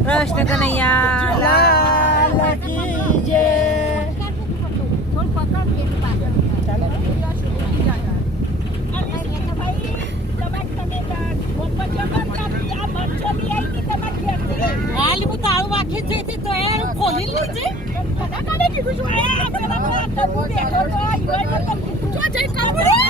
કૃષ્ણ કનૈયા જય હાલ હું તો એ ખોલી મળ્યું તો એ તું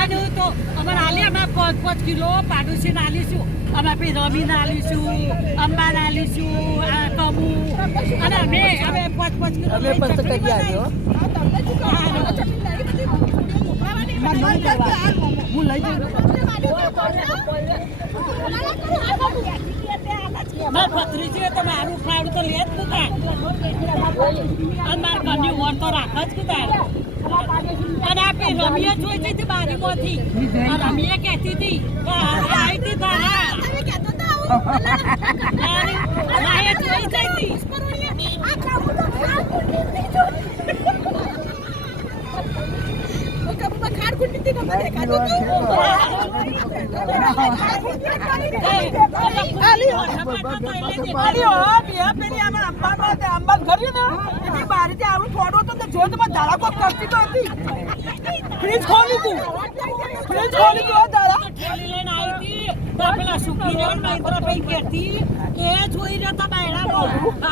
તો મળવાનું તો અમારે હાલે અમે પાંચ પાંચ કિલો પાડોશી આલીશું અમે પછી રમીને આલીશું અંબા આલીશું આ કમુ અને અમે અમે પાંચ પાંચ કિલો અમે પણ તો કરી આવ્યો. હું લઈ જઉં માર તો મારું ફાવડું તો લે જ અને માર ઘરની વર તો રાખ જ અને પેલી રમીએ જોઈ જઈ હતી બારીમાંથી. રમીએ કહેતી હતી. આવી. હતી તારા ના એ જોઈ જઈ હતી ફ્રીજ ખોલી તું આવી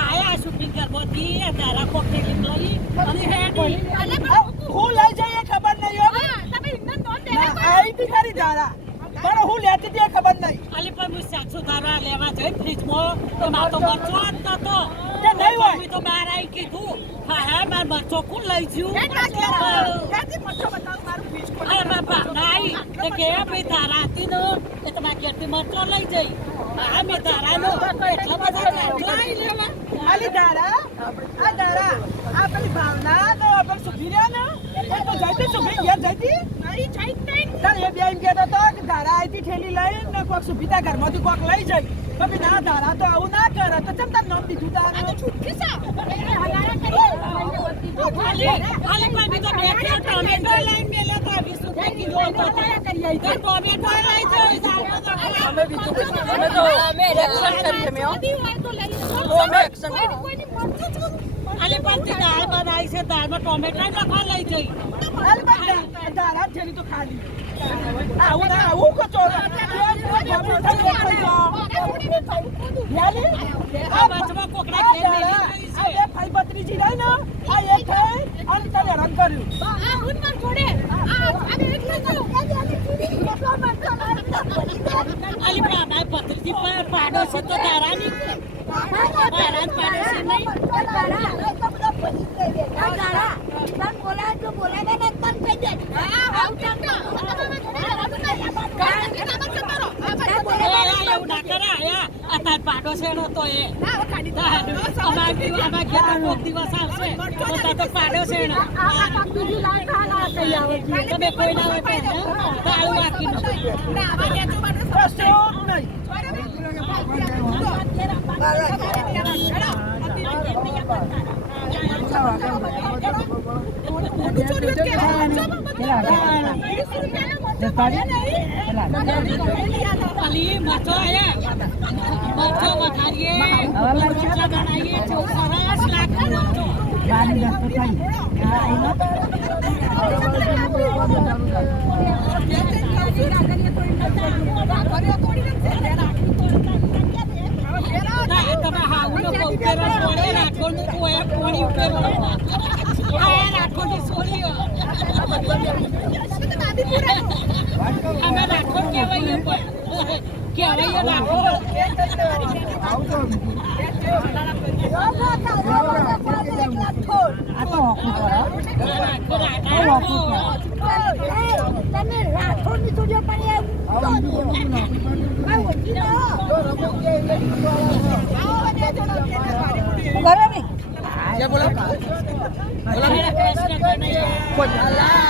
આયા શૂટિંગ કરવાથી એ તારા લઈ અને ખબર નહીં હો ના, આવી હતી ખરી દાદા હતી એ ખબર નહીં. અલી પણ હું સાતસો તારા લેવા જઈ ફ્રીજમાં. તો માર તો મરચો જ નતો કે નહીં હોય? મમ્મી તો બહાર આવી કીધું. હા હા માર મરચો કોણ લઈ જ્યું અરે માર ભાવના આવી તે કે ભાઈ તારા હતી ને એ તમારા ઘેરથી મરચો લઈ જઈ. હા મેં તારાનો એટલા બધા આવી લેવા આલી દાડા આ દાડા આ પેલી ભાવના તો આપણે સુખી રહ્યા ને? તો જઈતી સુખી ઘેર જઈતી તાર એ બે એમ કહેતો તો કે દાડા આઈથી ઠેલી લઈને ને કોક સુભીતા ઘરમાંથી કોક લઈ જાય. તો ભઈ ના ધારા તો આવું ના કરે. તો ચમ તાર નામ દીધું તારે? અલી અલી પણ બીજો બે કિલો ટોમેટો લઈને મેલ્યો તો તો ટોમેટો લઈ અમે બીજું અમે તો અમે એક્શન કરીએ મેં હો. અમે એક્શન અલી પણ તે દાળ બનાવી છે દાળમાં ટોમેટા લખવા લઈ જઈ તો ખાલી. આવું ના આવું કચો આ બાજુમાં કોકડા ઘેર મેલી ગઈ છે. ભાઈ ભત્રીજી રહી ને તન થઈ અને તને હેરાન કર્યું અલી પણ અમારે ભત્રીજી પણ પાડોશી તો તારાની તારા જ પાડોશી નહીં એ, એ, એવું ના કરે આયા આ છે પાડોશીનો તો એ. દિવસ આવશે. તો. તમે કોઈ ના હોય તો હે? તાળું. કશું ના, તમે હાઉનો ઉકેરો પડે રાખોનું તો એ પોણી ઉકેરો સોરીઓ અમે રાખોડ કહેવાઈએ પણ કહેવાઈએ તમે મારા કૃષ્ણ કનૈયા